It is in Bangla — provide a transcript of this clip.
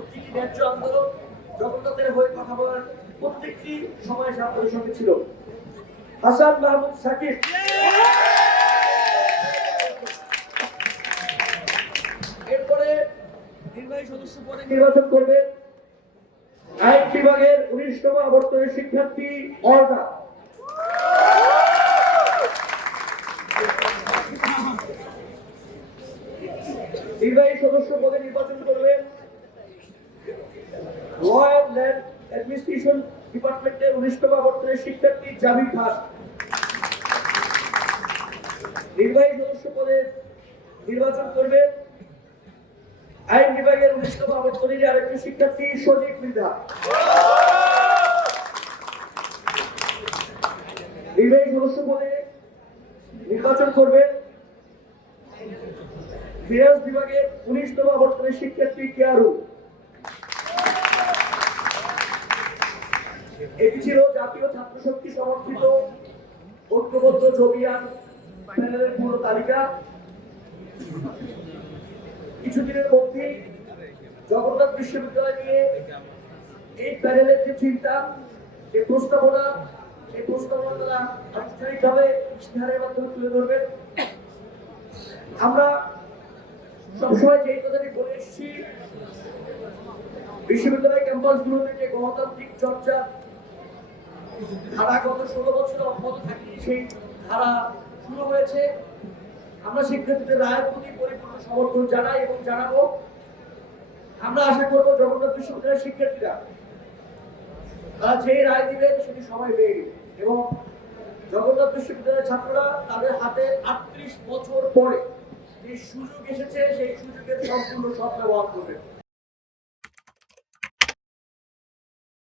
প্রত্যেকটি ন্যায্য আন্দোলন, জগন্নাথের হয়ে কথা বলার প্রত্যেকটি সময় আপনাদের সঙ্গে ছিল। হাসান মাহমুদ সাকিব। এরপরে নির্বাহী সদস্য পদে নির্বাচন করবে আইন বিভাগের 19তম আবর্তনের শিক্ষার্থী অর্ণা। নির্বাহী সদস্য পদে নির্বাচন করবেন ল অ্যান্ড ল্যান্ড অ্যাডমিনিস্ট্রেশন ডিপার্টমেন্টের 19তম আবর্তনের শিক্ষার্থী জাভি খান। নির্বাহী সদস্য পদে নির্বাচন করবেন আইন বিভাগের 19তম আবর্তনের আরেকটি শিক্ষার্থী সজীব মৃধা। নির্বাহী সদস্য পদে নির্বাচন করবেন ফিনান্স বিভাগের 19তম আবর্তনের শিক্ষার্থী কেয়ারু। এটি ছিল জাতীয় ছাত্র শক্তি সমর্থিত ঐক্যবদ্ধ জবিয়ান প্যানেলের পুরো তালিকা। কিছুদিনের মধ্যেই জগন্নাথ বিশ্ববিদ্যালয় নিয়ে এই প্যানেলের যে চিন্তা, যে প্রস্তাবনা, এই প্রস্তাবনা তারা আনুষ্ঠানিকভাবে ইশতেহারের মাধ্যমে তুলে ধরবেন। আমরা সবসময় যে কথাটি বলে এসেছি, বিশ্ববিদ্যালয় ক্যাম্পাসগুলোতে যে গণতান্ত্রিক চর্চা ধারা গত 16 বছর অব্যাহত থাকেনি, সেই ধারা শুরু হয়েছে। আমরা শিক্ষার্থীদের রায়ের প্রতি পরিপূর্ণ সমর্থন জানাই এবং জানাবো। আমরা আশা করব জগন্নাথ বিশ্ববিদ্যালয়ের শিক্ষার্থীরা তারা যে রায় দিবেন সেটি সবাই মেনে নেবে এবং জগন্নাথ বিশ্ববিদ্যালয়ের ছাত্ররা তাদের হাতে 38 বছর পরে যে সুযোগ এসেছে সেই সুযোগের সম্পূর্ণ সদ্ব্যবহার করবে।